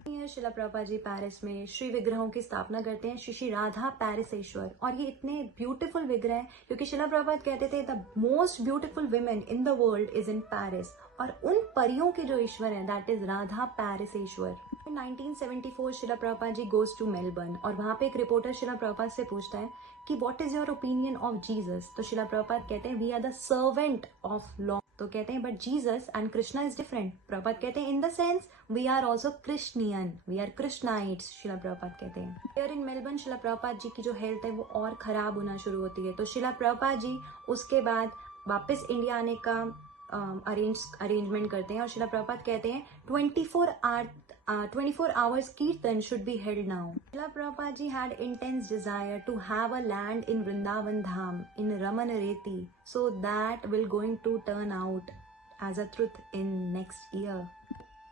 श्रीला प्रभुपाद जी पेरिस में श्री विग्रहों की स्थापना करते हैं, श्री राधा पैरिसेश्वर, और ये इतने ब्यूटीफुल विग्रह हैं क्योंकि श्रीला प्रभुपाद कहते थे the most beautiful women in the world is in Paris, और उन परियों के जो ईश्वर हैं that is Radha Parisishvara. 1974 Srila Prabhupada ji goes to Melbourne और वहाँ पे एक रिपोर्टर श्रीला प्रभुपाद से पूछता है कि what is your opinion of Jesus. तो श्रीला प्रभुपाद कहते हैं we are the servant of law. तो कहते हैं but Jesus and Krishna is different. Prabhupada कहते हैं in the sense we are also Krishnian, we are Krishnites. Srila Prabhupada कहते हैं here in Melbourne Srila Prabhupada ji की जो हेल्थ है वो और खराब होना शुरू होती है, तो श्रीला प्रभुपाद जी उसके बाद वापस इंडिया आने का अरेंजमेंट करते हैं, और श्रीला प्रभुपाद कहते हैं 24 hours कीर्तन should be held now। Srila Prabhupada ji had intense desire to have a land in Vrindavan Dham in Ramanareti, so that will going to turn out as a truth in next year।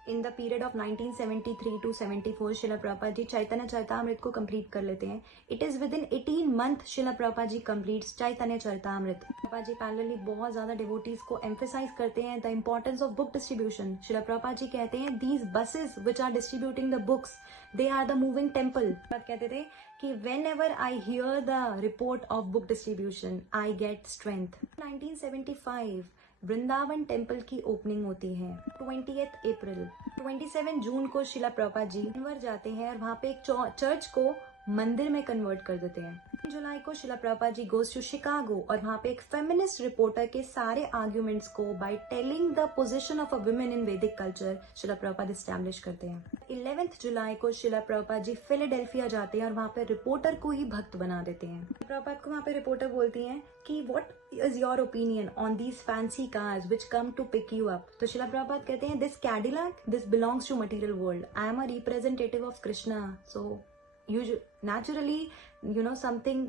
In the period of 1973 to 74 Srila Prabhupada जी चैतन्य चरितामृत को कंप्लीट कर लेते हैं। It is within 18 month Srila Prabhupada ji completes Chaitanya Charitamrita. Prabhupada ji parallelly बहुत ज्यादा डिवोटीज को एम्फेसाइज करते हैं the importance of book distribution. Srila Prabhupada ji कहते हैं these buses which are distributing the books they are the moving temple. कहते थे कि whenever I hear the report of book distribution I get strength. 1975 Vrindavan temple की ओपनिंग होती है 20th अप्रैल। 27 जून को श्रीला प्रभुपाद जी कन्वर्ट जाते हैं और वहाँ पे एक चर्च को मंदिर में कन्वर्ट कर देते हैं। 3 जुलाई को Srila Prabhupada ji goes to Chicago और वहाँ पे एक फेमिनिस्ट रिपोर्टर के सारे आर्ग्यूमेंट्स को by telling the position of a women in वैदिक कल्चर श्रीला प्रभुपाद एस्टैब्लिश करते हैं। 11th जुलाई को श्रीला प्रभुपाद जी फिलाडेल्फिया जाते हैं और वहाँ पे रिपोर्टर को ही भक्त बना देते हैं। प्रभुपाद को वहाँ पे रिपोर्टर बोलती हैं कि what is your opinion on these fancy cars which come to pick you up. तो श्रीला प्रभुपाद कहते हैं this Cadillac this belongs to material world, I am a representative of Krishna, so naturally something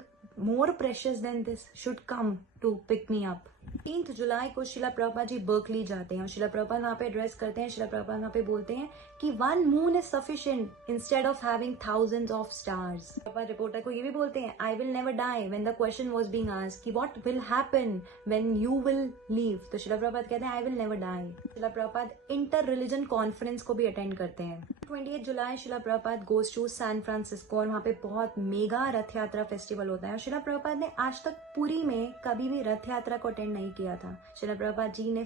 more precious than this should come to pick me up। 3 जुलाई को श्रीला प्रभुपाद जी बर्कली जाते हैं और श्रीला प्रभुपाद वहाँ पे एड्रेस करते हैं। श्रीला प्रभुपाद वहाँ पे बोलते हैं कि 1 moon is sufficient instead of having thousands of stars। Prabhupada reporter को ये भी बोलते हैं I will never die when the question was being asked कि what will happen when you will leave। तो श्रीला प्रभुपाद कहते हैं I will never die। Srila Prabhupada inter religion conference को भी अटेंड करते हैं। 28 जुलाई Srila Prabhupada goes to San Francisco और वहाँ पे बहुत मेगा रथ यात्रा फेस्टिवल होता है। श्रीला प्रभुपाद ने आज तक पुरी में कभी भी रथ यात्रा को अटेंड नहीं किया था। श्रीला प्रभुपाद जी ने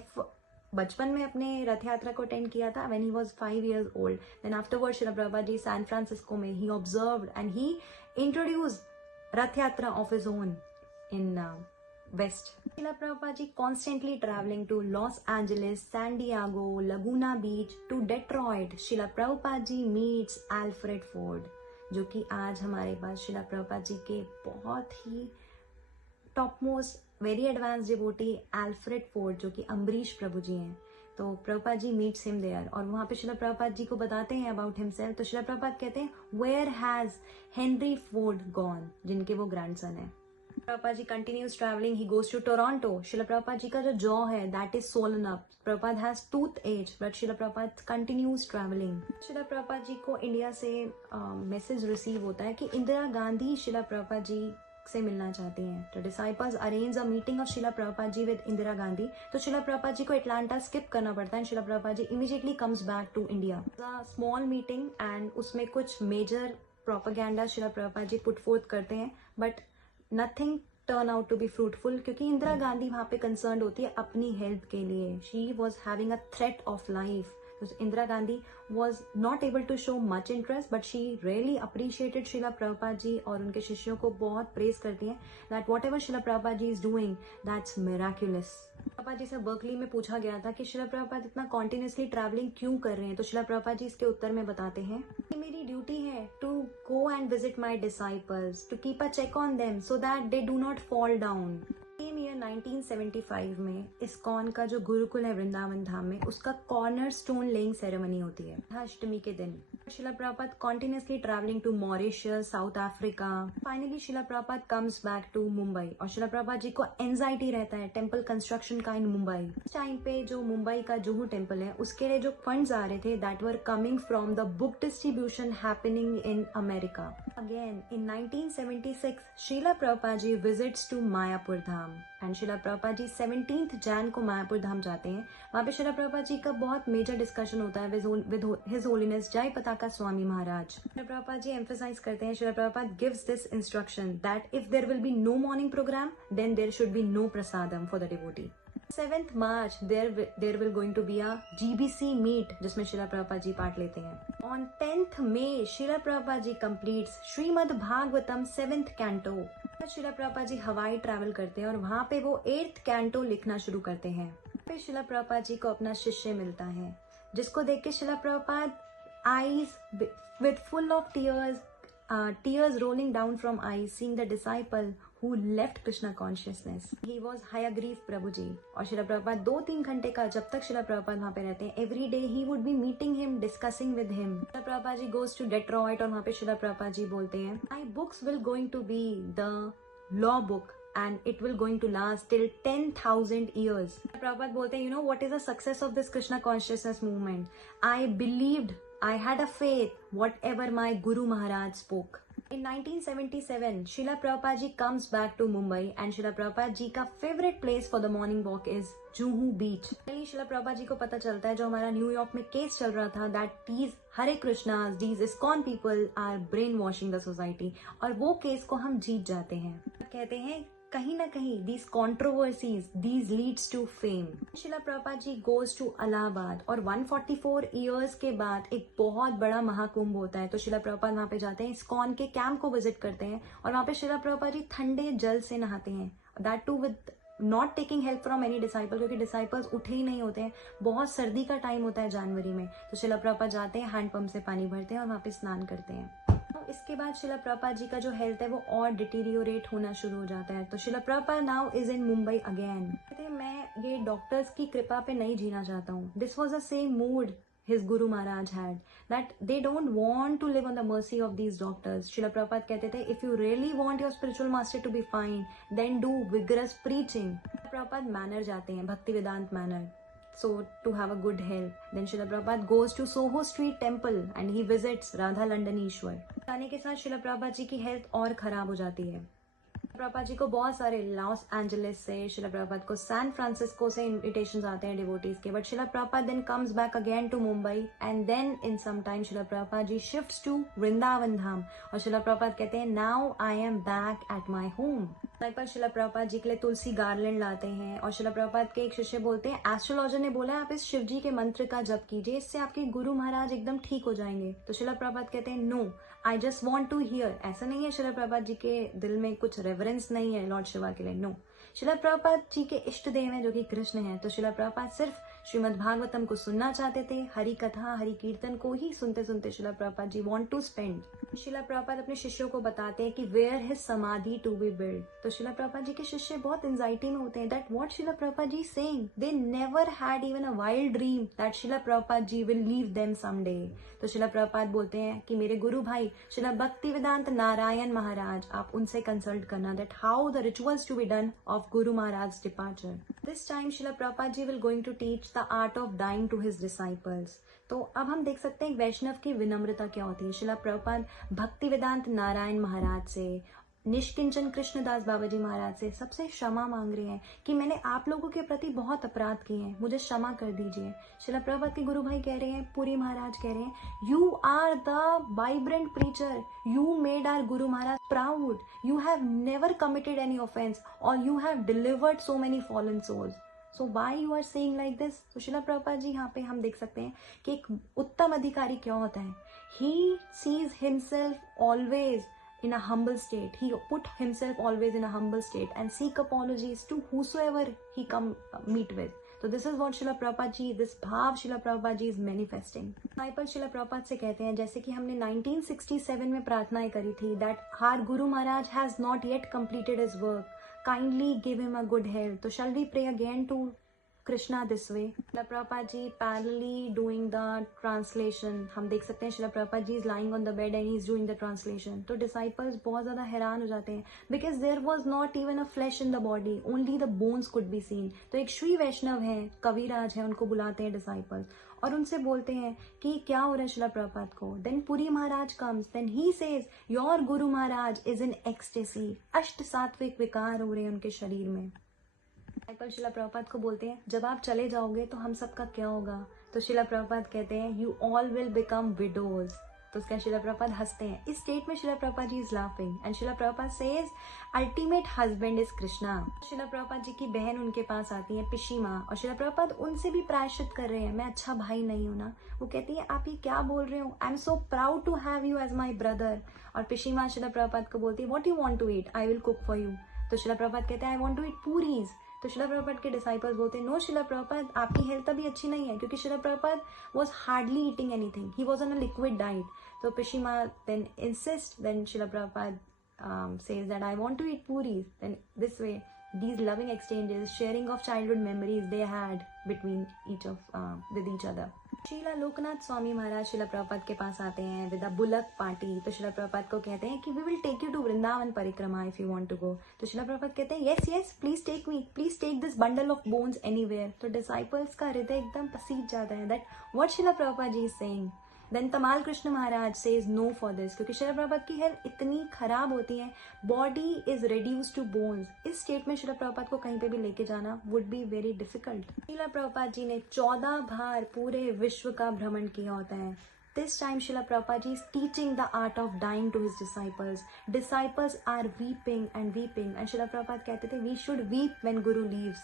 बचपन में अपने रथ यात्रा को अटेंड किया था when he was 5 years old। Then afterwards Srila Prabhupada ji San Francisco में he observed and he introduced रथ यात्रा of his own in west. Srila Prabhupada ji constantly traveling to Los Angeles, San Diego, Laguna Beach to Detroit. Srila Prabhupada ji meets Alfred Ford, जो कि आज हमारे पास श्रीला प्रभुपाद जी के बहुत ही top most very advance devotee Alfred Ford, जो कि अम्बरीश प्रभु जी हैं. तो Prabhupada ji meets him there और वहाँ पे श्रीला प्रभुपाद जी को बताते हैं अबाउट हिमसेल्फ. तो श्रीला प्रभुपाद कहते हैं where has Henry Ford gone, जिनके वो ग्रैंडसन है. Prabhupada ji continues travelling, he goes to Toronto. Srila Prabhupada ji का जो जॉ है that is swollen up. Prabhupada has toothache but Srila Prabhupada continues travelling. Srila Prabhupada ji को इंडिया से मैसेज रिसीव होता है कि इंदिरा गांधी श्रीला प्रभुपाद जी से मिलना चाहती हैं. तो disciples arrange a meeting of Srila Prabhupada ji with Indira Gandhi. तो श्रीला प्रभुपाद जी को अटलांटा स्किप करना पड़ता है. Srila Prabhupada ji immediately comes back to India. Small meeting and उसमें कुछ major propaganda Srila Prabhupada ji put forth करते हैं but nothing turn out to be fruitful, क्योंकि इंदिरा गांधी वहाँ पे कंसर्न होती है अपनी हेल्थ के लिए. She was having a threat of life. Indira Gandhi was not able to show much interest, but she really appreciated Srila Prabhupada ji और उनके शिष्यों को बहुत प्रेज करती हैं that whatever Srila Prabhupada ji is doing, that's miraculous. Prabhupada ji से बर्कली में पूछा गया था कि श्रीला प्रभुपाद इतना कॉन्टिन्यूसली ट्रैवलिंग क्यों कर रहे हैं. तो श्रीला प्रभुपाद जी इसके उत्तर में बताते हैं कि मेरी ड्यूटी है to go and visit my disciples, to keep a check on them so that they do not fall down. Same year 1975 में इस्कॉन का जो गुरुकुल है वृंदावन धाम में, उसका कॉर्नर स्टोन लेइंग सेरेमनी होती है अष्टमी के दिन. Srila Prabhupada continuously travelling to Mauritius, South Africa. Finally Srila Prabhupada comes back to Mumbai और श्रीला प्रभुपाद जी को एंजाइटी रहता है टेम्पल कंस्ट्रक्शन का इन मुंबई. इस टाइम पे जो मुंबई का जुहू टेम्पल है उसके लिए जो फंड्स आ रहे थे that were coming from the book distribution happening in America. Again in 1976 Srila Prabhupada ji visits to Mayapur Dham and Srila Prabhupada ji 17 Jan को मायापुर धाम जाते हैं. वहाँ पे श्रीला प्रभुपाद जी का बहुत मेजर डिस्कशन होता है with his Holiness Jaya Pataka Swami Maharaj. Srila Prabhupada ji emphasise करते हैं, Srila Prabhupada gives this instruction that if there will be no morning programme then there should be no prasadam for the devotee. 7th March there will going to be a GBC meet जिसमें श्रीला प्रभुपाद जी पार्ट लेते हैं. On 10th May Srila Prabhupada ji completes Shrimad Bhagavatam 7th canto. Srila Prabhupada जी हवाई ट्रैवल करते हैं और वहाँ पे वो 8th canto लिखना शुरू करते हैं. फिर श्रीला प्रभुपाद जी को अपना शिष्य मिलता है जिसको देख के Srila Prabhupada eyes with full of tears rolling down from eyes seeing the disciple who left Krishna consciousness. He was Hayagreef Prabhu ji. और श्रीला प्रभुपाद 2-3 घंटे का जब तक श्रीला प्रभुपाद वहाँ पे रहते हैं every day he would be meeting him, discussing with him. Srila Prabhupada ji goes to Detroit और वहाँ पे श्रीला प्रभुपाद जी बोलते हैं My books will going to be the law book and it will going to last till 10,000 years. Prabhupada बोलते हैं, you know what is the success of this Krishna consciousness movement? I believed, I had a faith, whatever my Guru Maharaj spoke. In 1977, Srila Prabhupada ji comes back to Mumbai and Srila Prabhupada ji का favorite place for the morning walk is Juhu Beach. पहले Srila Prabhupada जी को पता चलता है जो हमारा न्यूयॉर्क में केस चल रहा था that these Hare Krishnas, these ISKCON people are brainwashing the society और वो केस को हम जीत जाते हैं. कहते हैं कहीं ना कहीं these controversies, these leads to fame. Srila Prabhupada ji goes to Allahabad और 144 years के बाद एक बहुत बड़ा महाकुंभ होता है. तो श्रीला प्रभुपाद वहाँ पे जाते हैं, इस्कॉन के कैंप को विजिट करते हैं और वहाँ पे श्रीला प्रभुपाद जी ठंडे जल से नहाते हैं. That too with not taking help from any disciple, क्योंकि disciples उठे ही नहीं होते हैं. बहुत सर्दी का टाइम होता है जनवरी में. तो श्रीला प्रभुपाद जाते हैं, हैंड पंप से पानी भरते हैं और वहाँ पे स्नान करते हैं. इसके बाद श्रीला प्रभुपाद जी का जो हेल्थ है वो और डिटीरियोरेट होना शुरू हो जाता है. तो Srila Prabhupada now is in Mumbai again. कहते हैं मैं ये डॉक्टर्स की कृपा पे नहीं जीना चाहता हूँ. This was the same mood his Guru Maharaj had, that they don't want to live on the mercy of these doctors. Srila Prabhupada कहते थे, if you really want your spiritual master to be fine, then do vigorous preaching. Prabhupada manor जाते हैं, भक्ति वेदांत manor. So to have a good health, then Srila Prabhupada goes to Soho Street Temple and he visits Radha Landanishwar. जाने के साथ Srila Prabhupada जी की हेल्थ और खराब हो जाती है. प्रभुपाद जी को बहुत सारे लॉस एंजलिस से, श्रीला प्रभुपाद को सैन फ्रांसिस्को से इनविटेशंस आते हैं डिवोटीज के. But Srila Prabhupada then comes back again to Mumbai and then in some time Srila Prabhupada ji shifts to Vrindavan Dham. और श्रीला प्रभुपाद कहते हैं now I am back at my home. पर श्रीला प्रभुपाद जी के लिए तुलसी गार्लैंड लाते हैं और श्रीला प्रभुपाद के एक शिष्य बोलते हैं एस्ट्रोलॉजर ने बोला आप इस शिव जी के मंत्र का जप कीजिए, इससे आपके गुरु महाराज एकदम ठीक हो जाएंगे. तो श्रीला प्रभुपाद कहते हैं no, I just want to hear. ऐसा नहीं है श्रीला प्रभुपाद जी के दिल में कुछ रेवरेंस नहीं है लॉर्ड शिवा के लिए. नो, शिला प्रभुपाद जी के इष्ट देव हैं जो कि कृष्ण हैं, तो शिला प्रभुपाद सिर्फ श्रीमद् भागवतम को सुनना चाहते थे, हरि कथा हरि कीर्तन को ही सुनते सुनते शिला प्रभुपाद जी वांट टू स्पेंड। शिला प्रभुपाद अपने शिष्यों को बताते हैं कि वेयर हिज समाधि टू बी बिल्ड। तो शिला प्रभुपाद जी के शिष्य बहुत एंजाइटी में होते हैं that what Srila Prabhupada ji saying. They never had even a wild dream that Srila Prabhupada ji will leave them someday. तो शिला प्रभुपाद बोलते हैं कि मेरे गुरु भाई शिला भक्तिवेदांत नारायण महाराज, आप उनसे कंसल्ट करना that how the rituals to be done of guru Maharaj departure. This time Srila Prabhupada ji will going to teach the art of dying to his disciples. तो अब हम देख सकते हैं वैष्णव की विनम्रता क्या होती है। शिला प्रभुपाद भक्ति वेदांत नारायण महाराज से, निष्किंचन कृष्णदास बाबा जी महाराज से सबसे क्षमा मांग रहे हैं कि मैंने आप लोगों के प्रति बहुत अपराध किए हैं, मुझे क्षमा कर दीजिए। शिला प्रभुपाद के गुरु भाई कह रहे हैं, पुरी महाराज कह रहे हैं, you are the vibrant preacher, you made our guru Maharaj proud, you have never committed any offence और you have delivered so many fallen souls, so why you are saying like this. तो शिला प्रभुपाद जी यहाँ पे हम देख सकते हैं कि एक उत्तम अधिकारी क्या होता है। He sees himself always in a humble state. He put himself always in a humble state and seek apologies to whosoever he come meet with. So this is what Srila Prabhupada ji, this bhav Srila Prabhupada ji is manifesting. Disciple Srila Prabhupada से कहते हैं, जैसे कि हमने 1967 में प्रार्थनाएं करी थी that our Guru Maharaj has not yet completed his work. Kindly give him a good health. So shall we pray again to Krishna this way? Srila Prabhupada ji parallelly doing the translation. हम देख सकते हैं Srila Prabhupada ji is lying on the bed and he is doing the translation. तो disciples बहुत ज़्यादा हैरान हो जाते हैं because there was not even a flesh in the body, only the bones could be seen. तो एक श्री वैष्णव है, कविराज है, उनको बुलाते हैं disciples और उनसे बोलते हैं कि क्या हो रहा है शिला प्रभुपाद को। Then Puri Maharaj comes, then he says, your Guru Maharaj is in ecstasy. अष्ट सात्विक विकार हो रहे हैं उनके शरीर में। शिला प्रभुपाद को बोलते हैं, जब आप चले जाओगे तो हम सबका क्या होगा। तो शिला प्रभुपाद कहते हैं, you all will become widows. तो उसका शिला प्रभुपाद हंसते हैं। इस स्टेट में शिला Prabhupada ji is laughing and Shila Prabhupada says ultimate husband is Krishna. शिला प्रभुपाद जी की बहन उनके पास आती है पिशीमा और शिला प्रभुपाद उनसे भी प्रायश्चित कर रहे हैं, मैं अच्छा भाई नहीं हूं ना। वो कहती है, आप ये क्या बोल रहे हो, I am so proud to have you as my brother. और पिशीमा शिला प्रभुपाद को बोलती है, what you want to eat, I will cook for you. तो शिला प्रभुपाद कहते हैं, आई वांट टू ईट पूरीज। तो शिला प्रभुपाद के डिसाइपल्स बोलते हैं, नो शिला प्रभुपाद, आपकी हेल्थ अभी अच्छी नहीं है, क्योंकि Srila Prabhupada was hardly eating anything, he was on a liquid diet. तो पिशीमा then insist, then Shila Prabhupada says that I want to eat puris. Then this way, these loving exchanges, sharing of childhood memories they had between with each other. Sheila Loknath Swami Maharaj शिला प्रभुपाद के पास आते हैं विद अ बुलक पार्टी। तो शिला प्रभुपाद को कहते हैं कि we will take you to Vrindavan parikrama if you want to go. तो शिला प्रभुपाद कहते हैं, yes yes please take me, please take this bundle of bones anywhere. तो डिसाइपल्स का हृदय एकदम पसीज जाता है that what Srila Prabhupada ji is saying. Then Tamal Krishna Maharaj says no for this, क्योंकि शिला प्रभुपाद की हेल्थ इतनी खराब होती है, body is reduce to bones. इस स्टेट में शिला प्रभुपाद को कहीं पे भी लेके जाना वुड बी वेरी डिफिकल्ट। शिला प्रभुपाद जी ने 14 बार पूरे विश्व का भ्रमण किया होता है। This time Srila Prabhupada ji is teaching the art of dying to his disciples. Disciples are weeping and weeping, and Srila Prabhupada कहते थे, we should weep when Guru leaves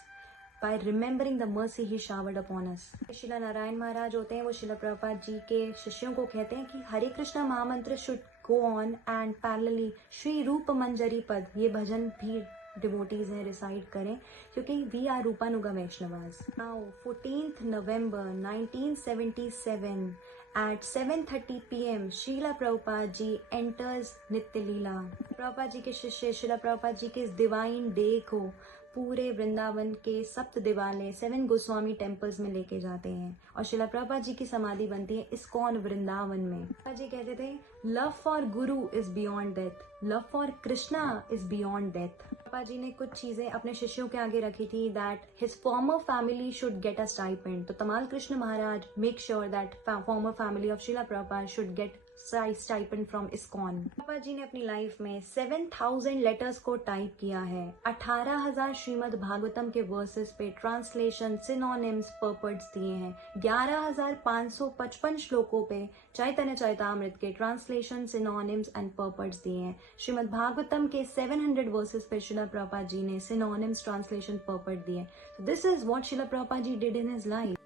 by remembering the mercy he showered upon us. शिला नारायण महाराज होते हैं, वो शिला प्रभुपाद जी के शिष्यों को कहते हैं कि हरे कृष्णा महामंत्र should go on and parallelly Shri रूप मंजरी पद, ये भजन भी डिवोटीज हैं रिसाइड करें, क्योंकि we are Rupanuga Vaishnavas. Now 14th November 1977 at 7:30 PM Srila Prabhupada ji enters nitya lila. Prabhupada ji के शिष्य शिला प्रभुपाद जी के इस डिवाइन डे को पूरे वृंदावन के सप्त दिवालय 7 गोस्वामी टेम्पल्स में लेके जाते हैं और शिला प्रभुपाद जी की समाधि बनती है इस्कॉन वृंदावन में। प्रभुपाद जी कहते थे, love for guru is beyond death, love for Krishna is beyond death. Prabhupada ji ने कुछ चीजें अपने शिष्यों के आगे रखी थी that his former family should get a stipend. तो Tamal Krishna Maharaj make sure that former family of Srila Prabhupada should get stipend from ISKCON. Prabhupada ji ने अपनी लाइफ में 7000 लेटर्स को टाइप किया है, 18000 श्रीमद् भागवतम के वर्सेस पे ट्रांसलेशन, सिनोनिम्स, पर्पट्स दिए हैं, 11555 श्लोकों पे चैतन्य चरितामृत के ट्रांसलेशन, सिनोनिम्स एंड पर्पट्स दिए हैं। श्रीमद् भागवतम के 700 वर्सेस पे शिला प्रभुपाद जी ने सिनोनिम्स, ट्रांसलेशन, पर्पट दिए। This is what Srila Prabhupada ji did in his life.